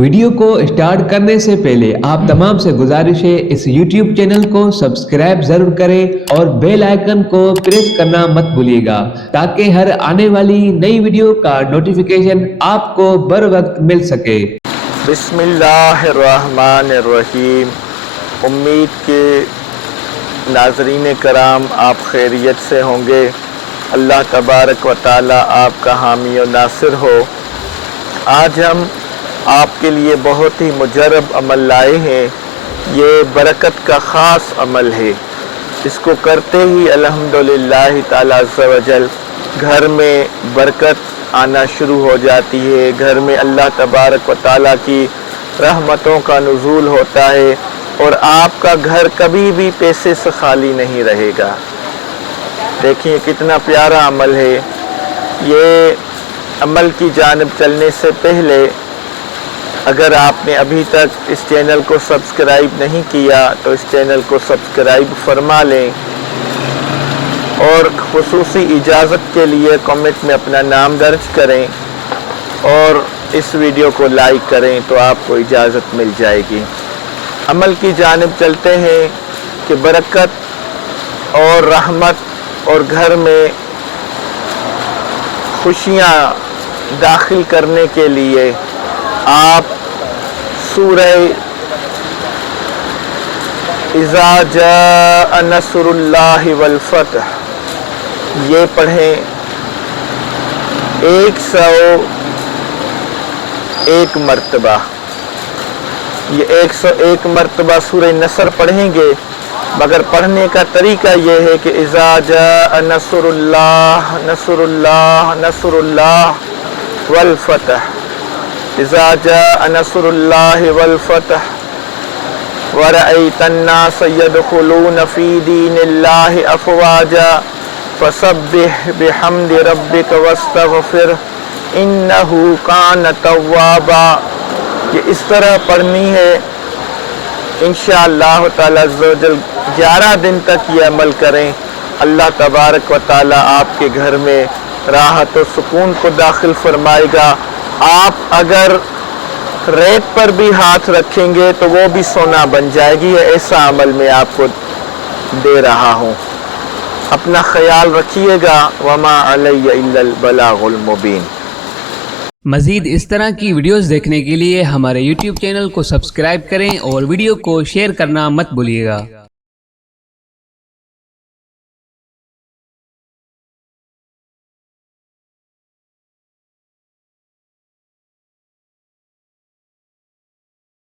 Video کو start کرنے سے پہلے آپ تمام سے گزارش ہے اس یوٹیوب چینل کو سبسکرائب ضرور کریں اور بیل آئیکن کو پریس کرنا مت بھولیے گا تاکہ ہر آنے والی نئی ویڈیو کا نوٹیفیکیشن آپ کو بر وقت مل سکے۔ بسم اللہ الرحمن الرحیم۔ امید کے ناظرین کرام آپ خیریت سے ہوں گے، اللہ تبارک و تعالی آپ کا حامی و ناصر ہو۔ آج ہم آپ کے لیے بہت ہی مجرب عمل لائے ہیں۔ یہ برکت کا خاص عمل ہے، اس کو کرتے ہی الحمدللہ تعالی عز و جل گھر میں برکت آنا شروع ہو جاتی ہے، گھر میں اللہ تبارک و تعالی کی رحمتوں کا نزول ہوتا ہے اور آپ کا گھر کبھی بھی پیسے سے خالی نہیں رہے گا۔ دیکھیں کتنا پیارا عمل ہے۔ یہ عمل کی جانب چلنے سے پہلے اگر آپ نے ابھی تک اس چینل کو سبسکرائب نہیں کیا تو اس چینل کو سبسکرائب فرما لیں اور خصوصی اجازت کے لیے کمنٹ میں اپنا نام درج کریں اور اس ویڈیو کو لائک کریں تو آپ کو اجازت مل جائے گی۔ عمل کی جانب چلتے ہیں کہ برکت اور رحمت اور گھر میں خوشیاں داخل کرنے کے لیے آپ سورہ اذا جاء نصر اللہ والفتح یہ پڑھیں 101 مرتبہ۔ یہ 101 مرتبہ سورہ نصر پڑھیں گے، مگر پڑھنے کا طریقہ یہ ہے کہ اذا جاء نصر اللہ نصر اللہ نصر اللہ والفتح، اذا جاء نصر اللہ والفتح ورأيت الناس يدخلون في دين الله أفواجا فسبح بحمد ربك واستغفر إنه كان توابا۔ یہ اس طرح پڑھنی ہے۔ انشاءاللہ تعالی عز و جل 11 دن تک یہ عمل کریں، اللہ تبارک و تعالی آپ کے گھر میں راحت و سکون کو داخل فرمائے گا۔ آپ اگر ریت پر بھی ہاتھ رکھیں گے تو وہ بھی سونا بن جائے گی۔ ایسا عمل میں آپ کو دے رہا ہوں، اپنا خیال رکھیے گا۔ وما علی الا البلاغ المبین۔ مزید اس طرح کی ویڈیوز دیکھنے کے لیے ہمارے یوٹیوب چینل کو سبسکرائب کریں اور ویڈیو کو شیئر کرنا مت بھولیے گا۔